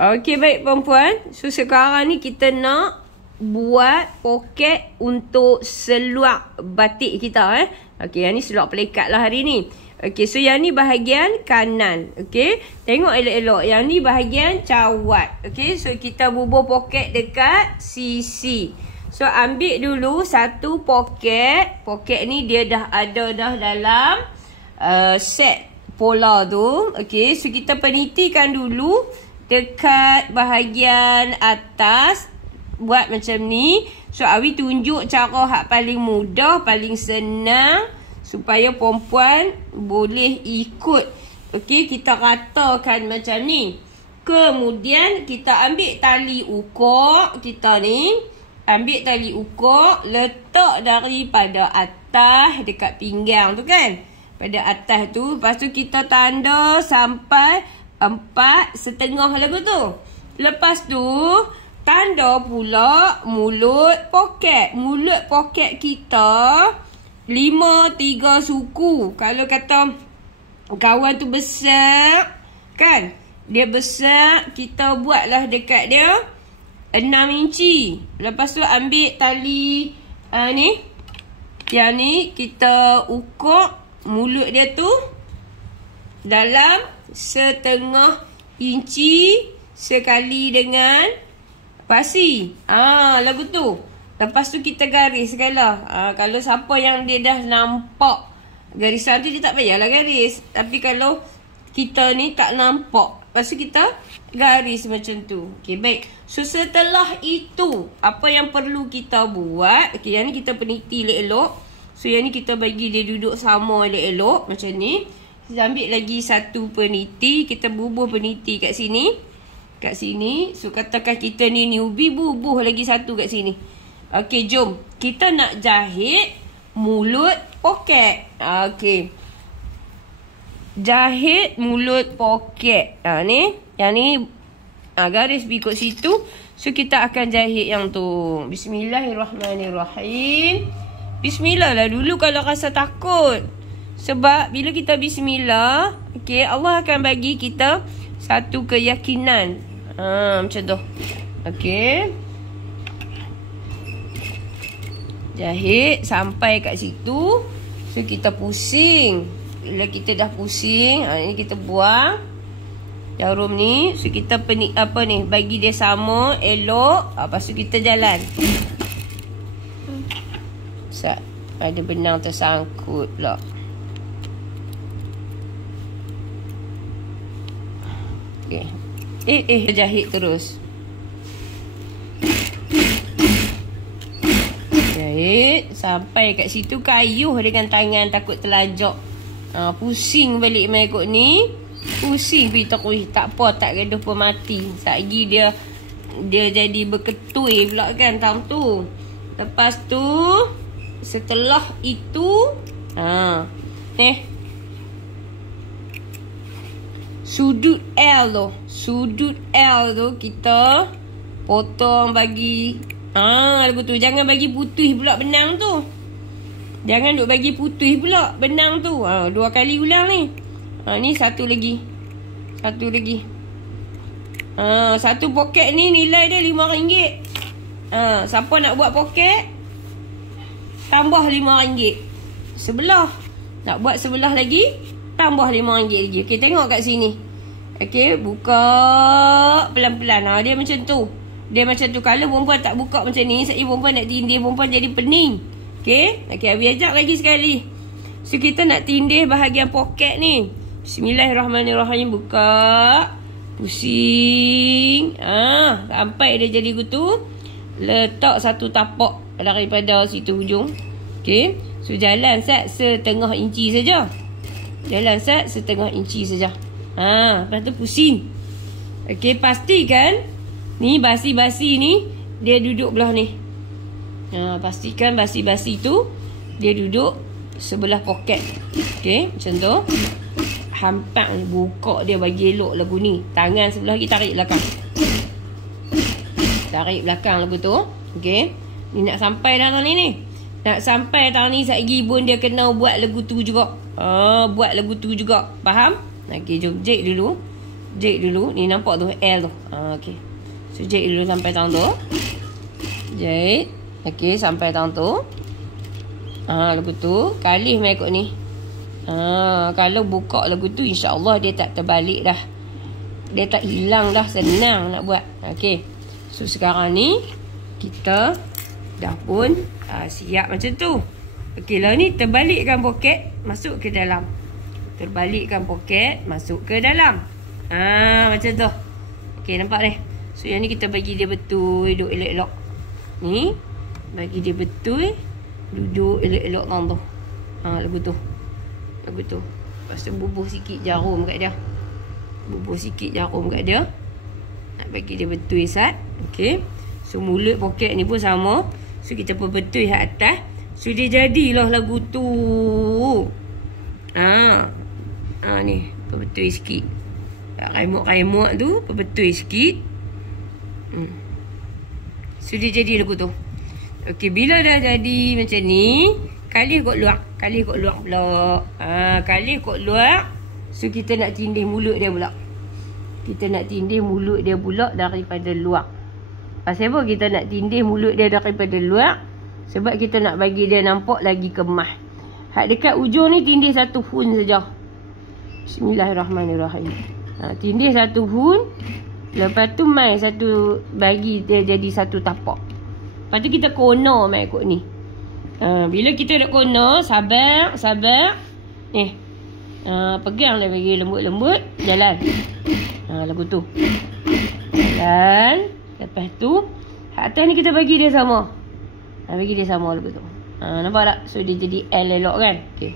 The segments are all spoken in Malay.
Okey, baik perempuan. So, sekarang ni kita nak buat poket untuk seluar batik kita. Okey, yang ni seluar pelekat lah hari ni. Okey, so yang ni bahagian kanan. Okey, tengok elok-elok. Yang ni bahagian cawat. Okey, so kita bubuh poket dekat sisi. So, ambil dulu satu poket. Poket ni dia dah ada dah dalam set pola tu. Okey, so kita penitikan dulu dekat bahagian atas. Buat macam ni. So, Awi tunjuk cara hak paling mudah, paling senang, supaya perempuan boleh ikut. Okey, kita ratakan macam ni. Kemudian, kita ambil tali ukur kita ni. Ambil tali ukur, letak daripada atas dekat pinggang tu kan. Pada atas tu. Lepas tu, kita tanda sampai 4,5 lagu tu. Lepas tu, tanda pula mulut poket. Mulut poket kita 5-3 suku. Kalau kata kawan tu besar, kan? Dia besar, kita buatlah dekat dia 6 inci. Lepas tu ambil tali ni. Yang ni kita ukur mulut dia tu dalam 1/2 inci sekali dengan pasi. Lagu tu. Lepas tu kita garis segala. Kalau siapa yang dia dah nampak garisan tu, dia tak payahlah garis. Tapi kalau kita ni tak nampak, lepas tu kita garis macam tu. Okey, baik. So, setelah itu, apa yang perlu kita buat? Okey, yang ni kita peniti elok-elok. So, yang ni kita bagi dia duduk sama elok-elok. Macam ni. Kita ambil lagi satu peniti. Kita bubuh peniti kat sini. Kat sini. So, katakan kita ni newbie, bubuh lagi satu kat sini. Okey, jom. Kita nak jahit mulut poket. Okey. Jahit mulut poket. Ni. Yang ni garis ikut situ. So, kita akan jahit yang tu. Bismillahirrahmanirrahim. Bismillah lah dulu kalau rasa takut. Sebab bila kita bismillah, okay, Allah akan bagi kita satu keyakinan. Macam tu. Okay. Jahit sampai kat situ. So, kita pusing. Bila kita dah pusing, ini kita buang jarum ni. So, kita bagi dia sama, elok. Lepas tu kita jalan. Ada benang tersangkut pula. Okay. Jahit terus. Jahit sampai kat situ, kayuh dengan tangan, takut terlajak. Pusing balik mai kot ni. Pusing pergi takut, tak apa, tak gaduh pun mati. Satgi dia jadi berketui pula kan time tu. Lepas tu, setelah itu, sudut L tu. Sudut L tu kita potong bagi. Lagu tu. Jangan bagi putih pula benang tu. Jangan duk bagi putih pula benang tu. 2 kali ulang ni. Ni satu lagi. Satu lagi. Satu poket ni nilai dia RM5. Siapa nak buat poket, tambah RM5. Sebelah. Nak buat sebelah lagi, tambah RM5 lagi. Okey, tengok kat sini. Okey, buka pelan-pelan. Dia macam tu. Dia macam tu. Kalau perempuan tak buka macam ni, saya perempuan nak tindih, perempuan jadi pening. Okey, Abi ajak lagi sekali. So, kita nak tindih bahagian poket ni. Bismillahirrahmanirrahim. Buka. Pusing. Sampai dia jadi gitu. Letak satu tapak daripada situ hujung. Okey. So, jalan sat 1/2 inci saja. Jalan sat 1/2 inci saja. Lepas tu pusing. Okey, pastikan ni basi-basi ni dia duduk belah ni. Pastikan basi-basi tu dia duduk sebelah poket. Okey, macam tu. Hampak ni, buka dia bagi elok lagu ni. Tangan sebelah lagi tarik belakang. Tarik belakang lagu tu. Okey. Ni nak sampai dah tang ni. Nak sampai tang ni satgi pun dia kena buat lagu tu juga. Buat lagu tu juga. Faham? Okey, jom jahit dulu. Jahit dulu. Ni nampak tu L tu. Okey. So jahit dulu sampai tang tu. Jahit. Okey, sampai tang tu. Lagu tu kalih mai ikut ni. Kalau buka lagu tu insya-Allah dia tak terbalik dah. Dia tak hilang dah, senang nak buat. Okey. So sekarang ni kita dah pun siap macam tu. Okey lah ni terbalikkan poket masuk ke dalam. Terbalikkan poket masuk ke dalam. Macam tu. Okey nampak ni. So yang ni kita bagi dia betul, duduk elok-elok. Ni bagi dia betul, duduk elok-elok tang tu. Lagu tu. Lagu tu. Lepas tu bubuh sikit jarum kat dia. Bubuh sikit jarum kat dia. Nak bagi dia betul sat. Okey. So mulut poket ni pun sama. So kita pun betul kat atas. So dia jadilah lagu tu. Ni betul sikit. Kaimuk-kaimuk tu betul sikit. So dia jadi lagu tu. Okey, bila dah jadi macam ni, kalih kot luar. Kalih kot luar pula. Kalih kot luar. So kita nak tindih mulut dia pula. Kita nak tindih mulut dia pula daripada luar. Pasal apa kita nak tindih mulut dia daripada luar? Sebab kita nak bagi dia nampak lagi kemah. Hak dekat ujung ni tindih satu hun saja. Bismillahirrahmanirrahim. Tindih satu hun. Lepas tu mai satu, bagi dia jadi satu tapak. Lepas tu kita kona mai ikut ni. Bila kita nak kona, sabar. Pegang dia bagi lembut-lembut. Jalan. Lagu tu. Dan lepas tu hak atas ni kita bagi dia sama. Bagi dia sama lagu tu. Nampak tak? So dia jadi L elok kan? Okey.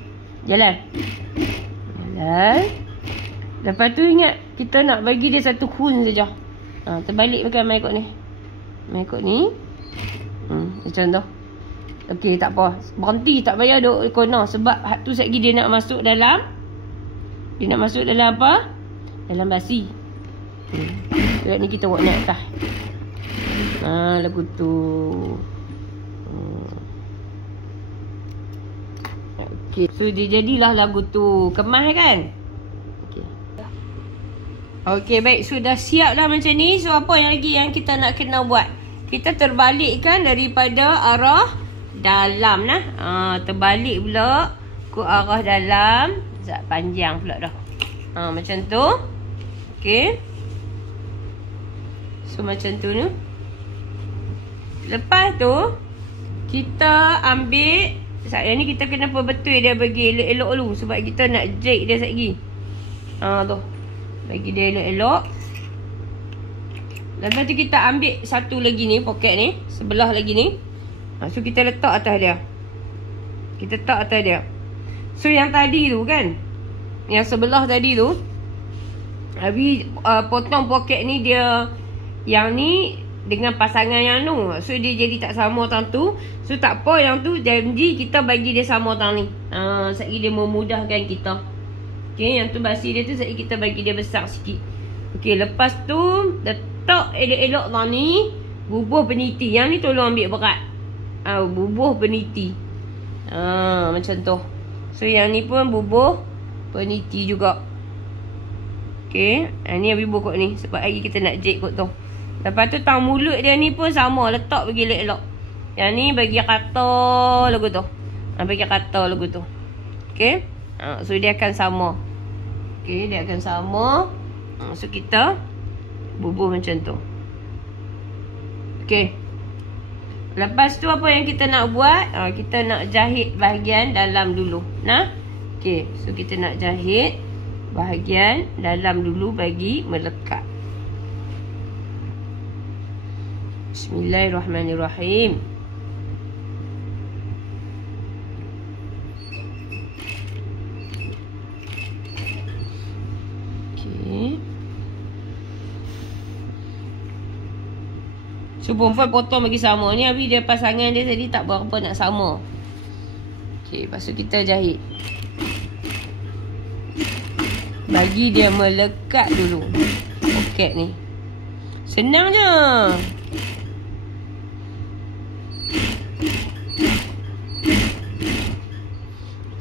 Jalan. Lepas tu ingat kita nak bagi dia satu hun saja. Terbalik pakai mai ikut ni. Mai ikut ni. Macam tu. Okey, tak apa. Berhenti, tak payah duk kona sebab hak tu sekali dia nak masuk dalam. Dia nak masuk dalam apa? Dalam basi. Sebab ni kita buat naik atas. Lagu tu. Okey. So dia jadilah lagu tu. Kemah kan? Okey, baik. Sudah siap dah macam ni. So apa yang lagi yang kita nak kena buat? Kita terbalikkan daripada arah dalam nah. Terbalik pula ke arah dalam. Sekejap, panjang pula dah. Macam tu. Okey. So macam tu ni. Lepas tu kita ambil. Yang ni kita kena betul dia bagi elok-elok dulu. Sebab kita nak jig dia sekali. Tu. Bagi dia elok-elok. Lepas tu kita ambil satu lagi ni, poket ni. Sebelah lagi ni. So kita letak atas dia. Kita letak atas dia. So yang tadi tu kan. Yang sebelah tadi tu. Habis potong poket ni dia. Yang ni dengan pasangan yang tu. So dia jadi tak sama tang tu. So tak apa yang tu janji kita bagi dia sama tang ni. Sekali dia memudahkan kita. Okay, yang tu basi dia tu sekali kita bagi dia besar sikit. Okay, lepas tu letak elok-elok tang ni. Bubuh peniti. Yang ni tolong ambil berat. Bubuh peniti. Macam tu. So yang ni pun bubuh peniti juga. Okay, ni habis bubuh kot ni. Sebab lagi kita nak jig kot tu. Lepas tu tang mulut dia ni pun sama. Letak bagi elok-elok. Yang ni bagi kata lagu tu. Bagi kata lagu tu. Okay. So dia akan sama. Okay, dia akan sama. So kita bubuh macam tu. Okay. Lepas tu apa yang kita nak buat? Kita nak jahit bahagian dalam dulu. Okay. So kita nak jahit bahagian dalam dulu bagi melekat. Bismillahirrahmanirrahim. Okay. So perempuan potong bagi sama ni. Habis dia pasangan dia tadi tak berapa nak sama. Okay, lepas tu kita jahit. Bagi dia melekat dulu poket ni. Senang je.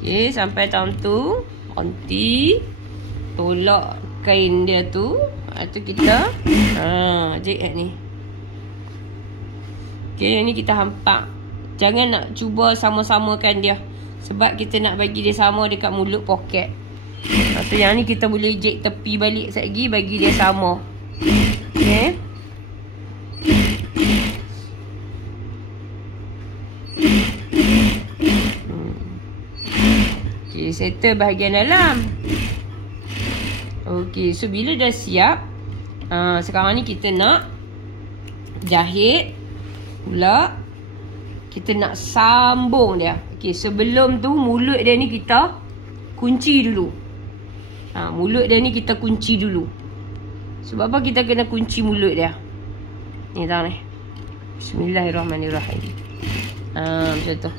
Okay, sampai tahun tu berhenti. Tolak. kain dia tu. Itu kita jahit kat ni. Okay, yang ni kita hampak. Jangan nak cuba sama-samakan dia. Sebab kita nak bagi dia sama dekat mulut poket. So yang ni kita boleh jahit tepi balik sekejap lagi, bagi dia sama. Okay. Okay, settle bahagian dalam. Okay, so bila dah siap, sekarang ni kita nak jahit pula. Kita nak sambung dia. Okay, sebelum tu mulut dia ni kita kunci dulu. Mulut dia ni kita kunci dulu. Sebab apa kita kena kunci mulut dia? Ni tahu ni. Bismillahirrahmanirrahim. Macam tu.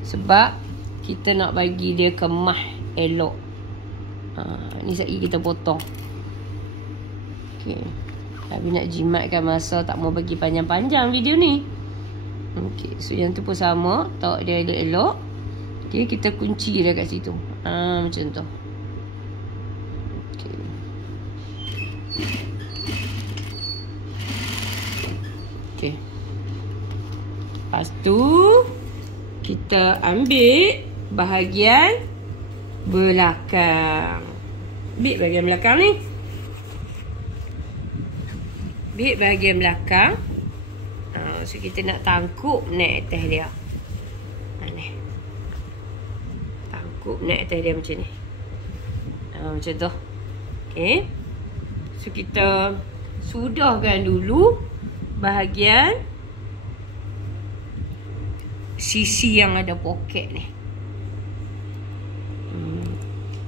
Sebab kita nak bagi dia kemah elok. Ni sekali kita potong. Okay. Tapi nak jimatkan masa, tak mau bagi panjang-panjang video ni. Okay, so yang tu pun sama. Tarik dia elok-elok. Okay, kita kunci dia kat situ. Macam tu. Okay. Okay. Lepas tu kita ambil bahagian belakang. Ambil bahagian belakang ni. Ambil bahagian belakang. So kita nak tangkup naik atas dia. Ni. Tangkup naik atas dia macam ni. Macam tu. Okay. So kita sudahkan dulu bahagian sisi yang ada poket ni.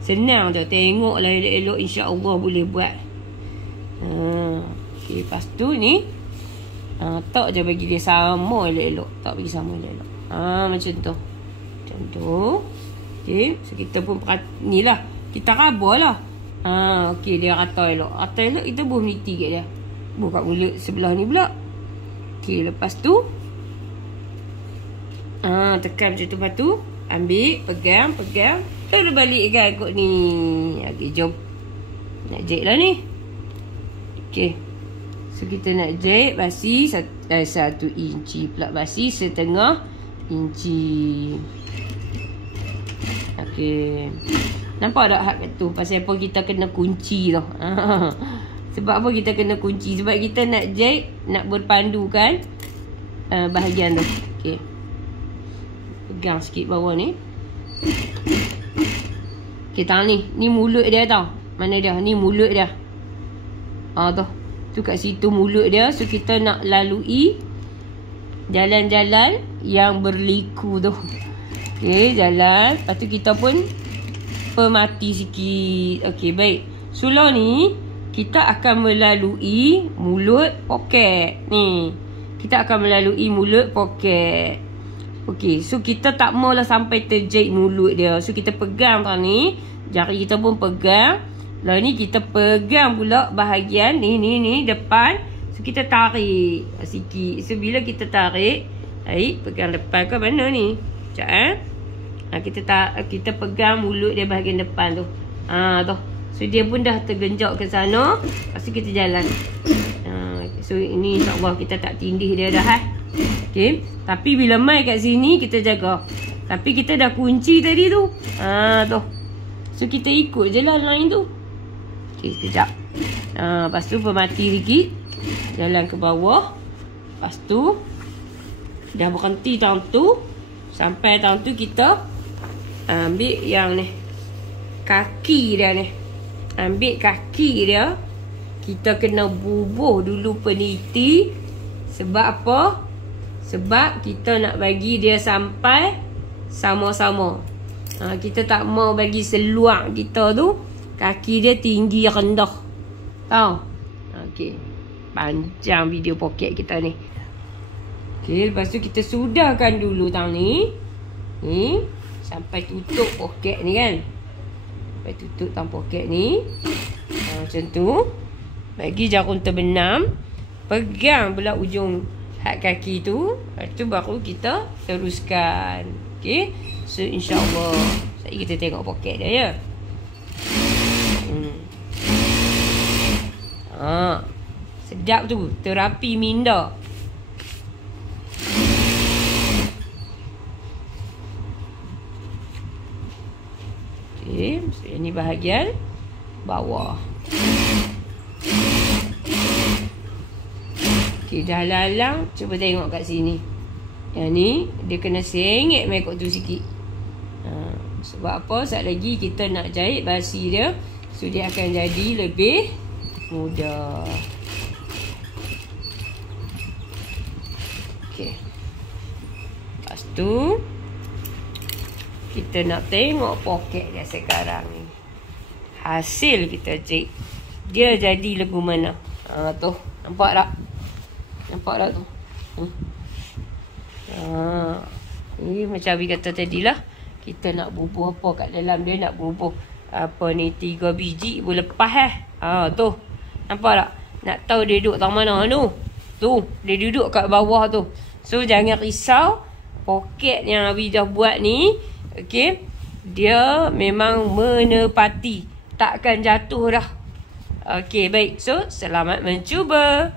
Senang je. Tengoklah elok-elok, insya-Allah boleh buat. Okay, lepas tu ni tak je bagi dia sama elok-elok. Tak bagi sama elok-elok. Macam tu. Macam tu. Okay. So kita pun ni lah. Kita rabah lah. Okay, dia rata elok. Rata elok kita buh meniti kat dia. Buh kat mulut sebelah ni pula. Okay, lepas tu tekan macam tu. Lepas tu ambil, pegang. Terus balikkan kot ni. Okay, jom. Nak jahit lah ni. Okay. So kita nak jahit basi 1 inci pula. Basi setengah inci. Okay. Nampak tak hak tu? Pasal apa kita kena kunci tu. Sebab apa kita kena kunci? Sebab kita nak jahit, nak berpandukan bahagian tu. Okay. Pegang sikit bawah ni. Okay, tangan ni. Ni mulut dia tau. Mana dia? Ni mulut dia. Tu. Tu kat situ mulut dia. So kita nak lalui jalan-jalan yang berliku tu. Okay, jalan. Lepas tu kita pun pemati sikit. Okay, baik. Sula ni kita akan melalui mulut poket. Ni. Kita akan melalui mulut poket. Okay, so kita tak maulah sampai terjahit mulut dia. So kita pegang tau ni. Jari kita pun pegang. Lalu ni kita pegang pula bahagian ni depan. So kita tarik sikit. So bila kita tarik, pegang depan ke mana ni? Sekejap kita pegang mulut dia bahagian depan tu. Tu. So dia pun dah tergenjak ke sana. Lepas tu kita jalan. So ini insya-Allah kita tak tindih dia dah. Okay. Tapi bila mai kat sini kita jaga. Tapi kita dah kunci tadi tu. Tu. So kita ikut je lah line tu. Okay, sekejap. Lepas tu pemati sikit. Jalan ke bawah. Lepas tu dah berhenti tahun tu. Sampai tahun tu kita ambil yang ni. Kaki dia ni. Ambil kaki dia. Kita kena bubuh dulu peniti. Sebab apa? Sebab kita nak bagi dia sampai sama-sama. Kita tak mau bagi seluar kita tu kaki dia tinggi rendah. Tahu? Okey. Panjang video poket kita ni. Okey, lepas tu kita sudahkan dulu tang ni. Ni sampai tutup poket ni kan. Sampai tutup tang poket ni. Macam tu. Bagi jarum terbenam. Pegang pula ujung hak kaki tu. Lepas tu baru kita teruskan. Okey. So insya-Allah kita tengok poket dia ya. Sedap tu. Terapi minda. Okey, so ini bahagian bawah. Okey, dah lalang. Cuba tengok kat sini. Yang ni, dia kena sengit mekot tu sikit. Sebab apa? Sekejap lagi kita nak jahit basi dia. So, dia akan jadi lebih mudah. Okey. Lepas tu, kita nak tengok poket dia sekarang ni. Hasil kita jahit. Dia jadi lagu mana? Tu. Nampak tak? Nampak tak tu? Ini macam Abi kata tadilah, kita nak bubuh apa kat dalam dia, nak bubuh apa ni 3 biji boleh lepas tu. Nampak tak? Nak tahu dia duduk tang mana tu? Tu, dia duduk kat bawah tu. So jangan risau, poket yang Abi dah buat ni, okey, dia memang menepati, takkan jatuh dah. Okey, baik. So selamat mencuba.